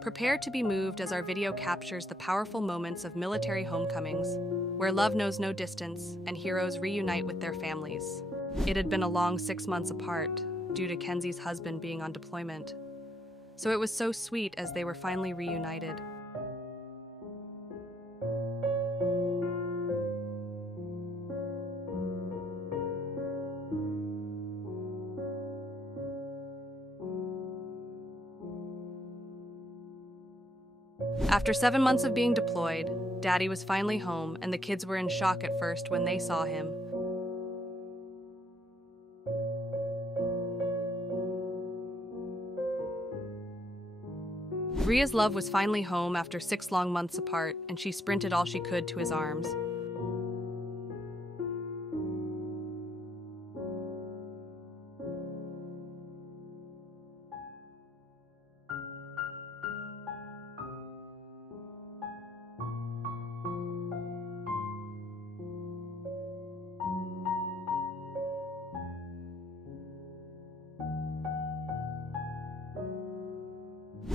Prepare to be moved as our video captures the powerful moments of military homecomings, where love knows no distance and heroes reunite with their families. It had been a long 6 months apart, due to Kenzie's husband being on deployment. So it was so sweet as they were finally reunited. After 7 months of being deployed, Daddy was finally home, and the kids were in shock at first when they saw him. Ria's love was finally home after 6 long months apart, and she sprinted all she could to his arms.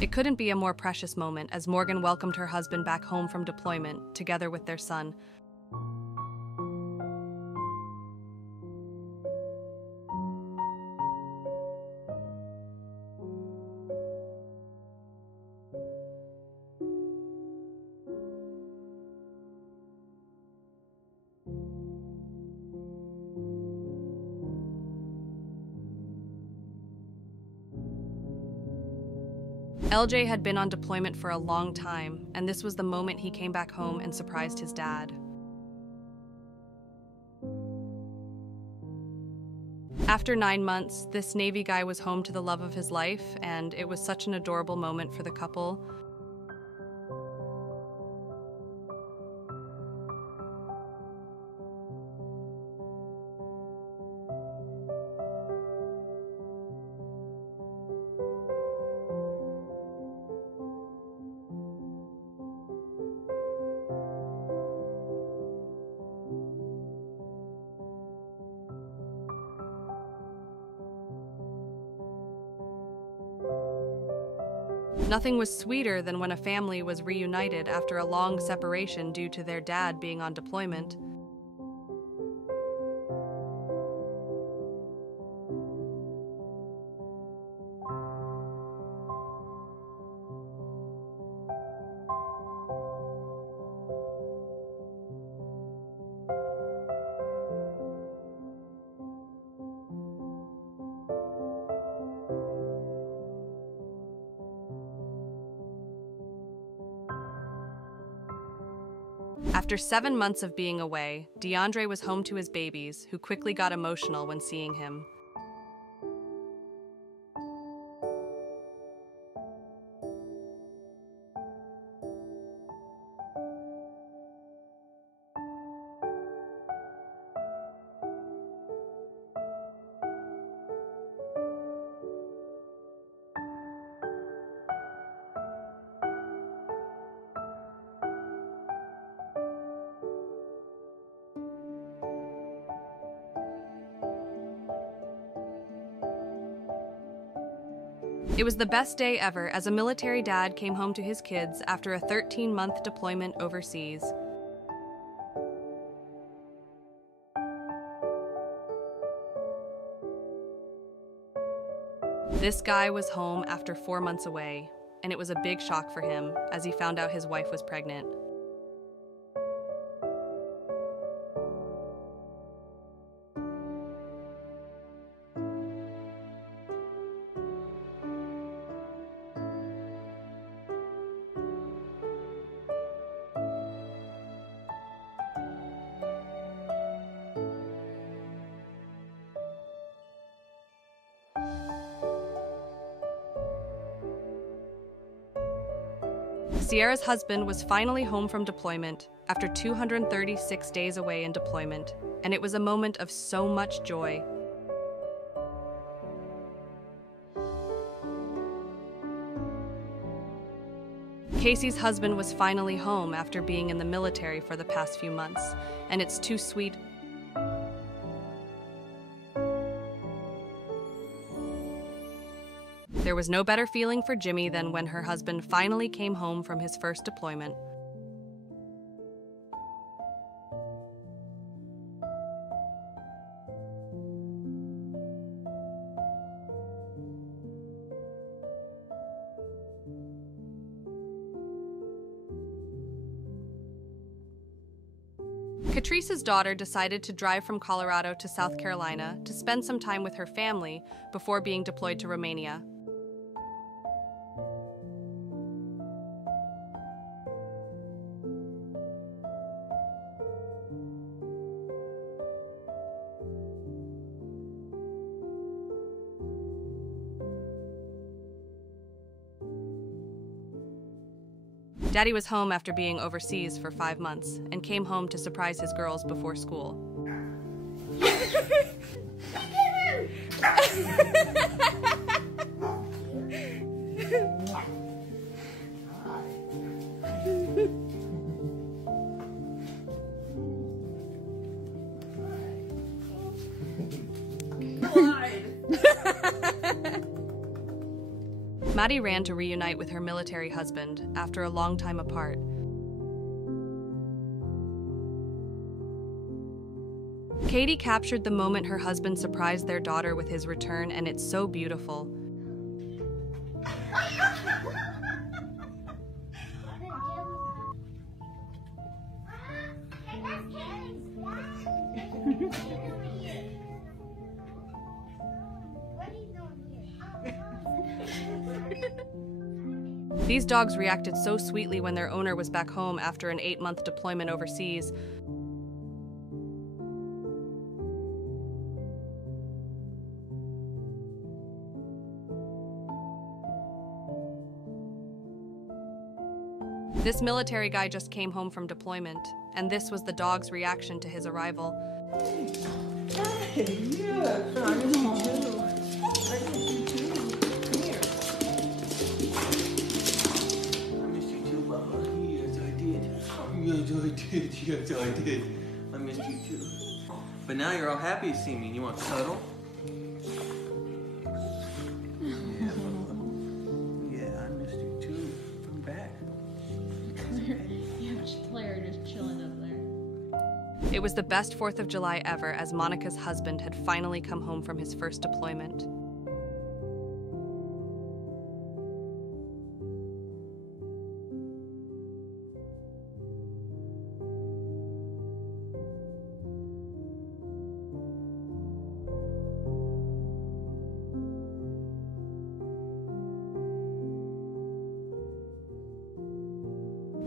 It couldn't be a more precious moment as Morgan welcomed her husband back home from deployment, together with their son. LJ had been on deployment for a long time, and this was the moment he came back home and surprised his dad. After 9 months, this Navy guy was home to the love of his life, and it was such an adorable moment for the couple. Nothing was sweeter than when a family was reunited after a long separation due to their dad being on deployment. After 7 months of being away, DeAndre was home to his babies, who quickly got emotional when seeing him. It was the best day ever as a military dad came home to his kids after a 13-month deployment overseas. This guy was home after 4 months away, and it was a big shock for him as he found out his wife was pregnant. Sierra's husband was finally home from deployment after 236 days away in deployment, and it was a moment of so much joy. Casey's husband was finally home after being in the military for the past few months, and it's too sweet. There There was no better feeling for Jimmy than when her husband finally came home from his first deployment. Catrice's daughter decided to drive from Colorado to South Carolina to spend some time with her family before being deployed to Romania. Daddy was home after being overseas for 5 months and came home to surprise his girls before school. Maddie ran to reunite with her military husband after a long time apart. Katie captured the moment her husband surprised their daughter with his return, and it's so beautiful. These dogs reacted so sweetly when their owner was back home after an 8-month deployment overseas. This military guy just came home from deployment, and this was the dog's reaction to his arrival. Yes, I did. I missed you too. But now you're all happy to see me. You want to cuddle? Yeah, I missed you too. I'm back. Claire just chilling up there. It was the best 4th of July ever, as Monica's husband had finally come home from his first deployment.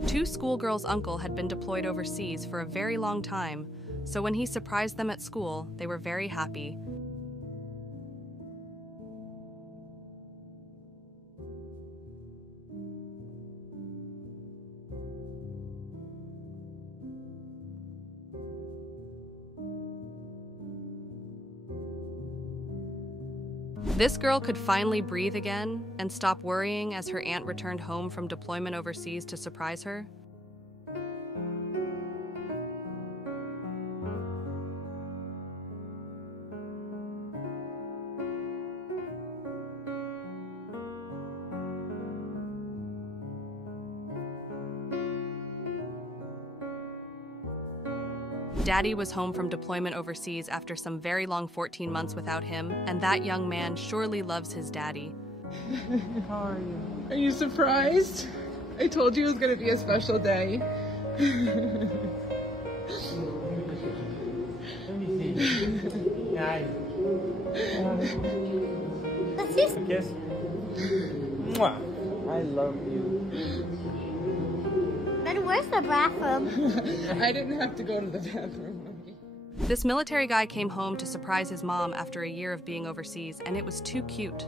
Two schoolgirls' uncle had been deployed overseas for a very long time, so when he surprised them at school, they were very happy. This girl could finally breathe again and stop worrying as her aunt returned home from deployment overseas to surprise her. Daddy was home from deployment overseas after some very long 14 months without him, and that young man surely loves his daddy. How are you? Are you surprised? I told you it was going to be a special day. Let me see. Nice. A kiss. Mwah. I love you. Then where's the bathroom? I didn't have to go to the bathroom. This military guy came home to surprise his mom after a year of being overseas, and it was too cute.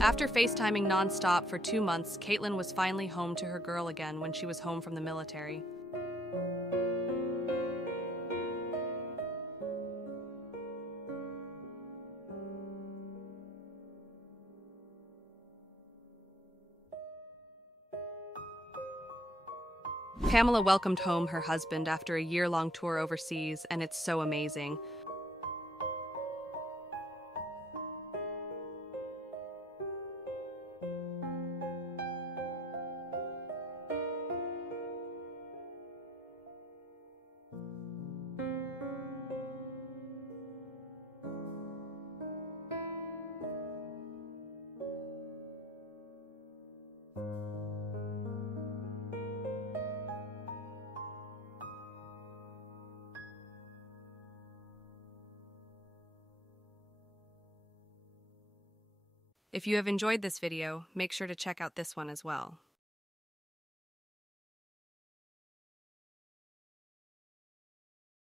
After FaceTiming nonstop for 2 months, Caitlin was finally home to her girl again when she was home from the military. Pamela welcomed home her husband after a year-long tour overseas, and it's so amazing. If you have enjoyed this video, make sure to check out this one as well.